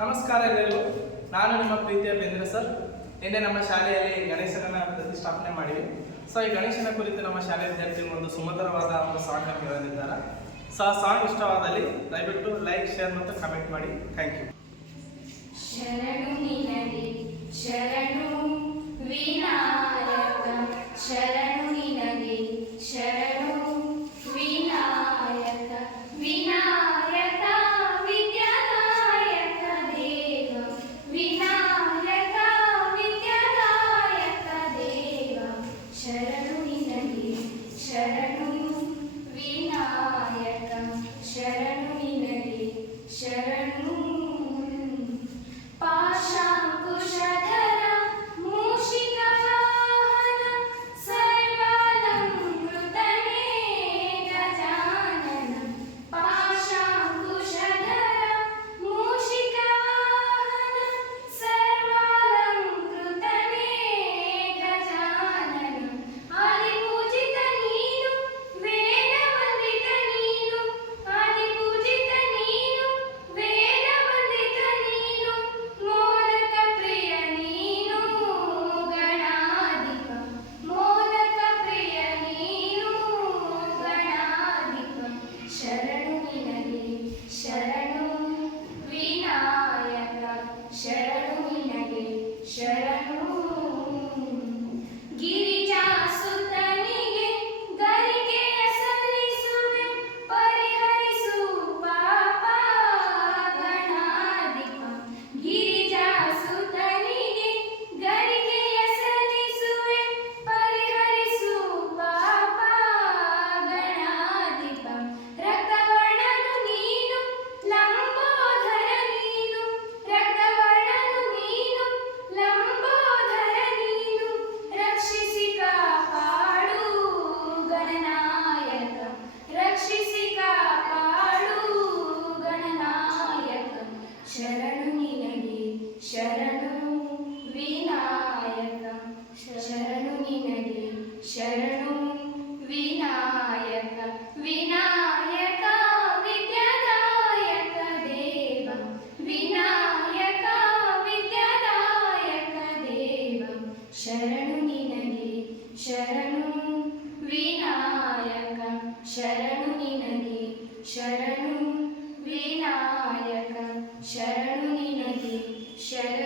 ನಮಸ್ಕಾರ ಎಲ್ಲರಿಗೂ. ನಾನು ನಿಮ್ಮ ಪ್ರೀತಿಯ ಬೇಂದ್ರ ಸರ್. ನಿನ್ನೆ ನಮ್ಮ ಶಾಲೆಯಲ್ಲಿ ಗಣೇಶನನ್ನ ಪ್ರತಿಷ್ಠಾಪನೆ ಮಾಡಿವಿ ಸೊ ಈ ಗಣೇಶನ ಕುರಿತು ನಮ್ಮ ಶಾಲೆಯ ವಿದ್ಯಾರ್ಥಿಗಳು ಒಂದು ಸುಮಧುರವಾದ ಒಂದು ಸಾಂಗ್ ಕೇಳಲಿದ್ದಾರೆ ಸೊ ಆ ಸಾಂಗ್ ಇಷ್ಟವಾದಲ್ಲಿ ದಯವಿಟ್ಟು ಲೈಕ್ ಶೇರ್ ಮತ್ತು ಕಮೆಂಟ್ ಮಾಡಿ. ಥ್ಯಾಂಕ್ ಯು ಶರಣು ನಿನಗೆ ಶರಣು శరణు నినగి శరణు వినాయక శరణు నినగి శరణు వినాయక శరణు నినగి శరణు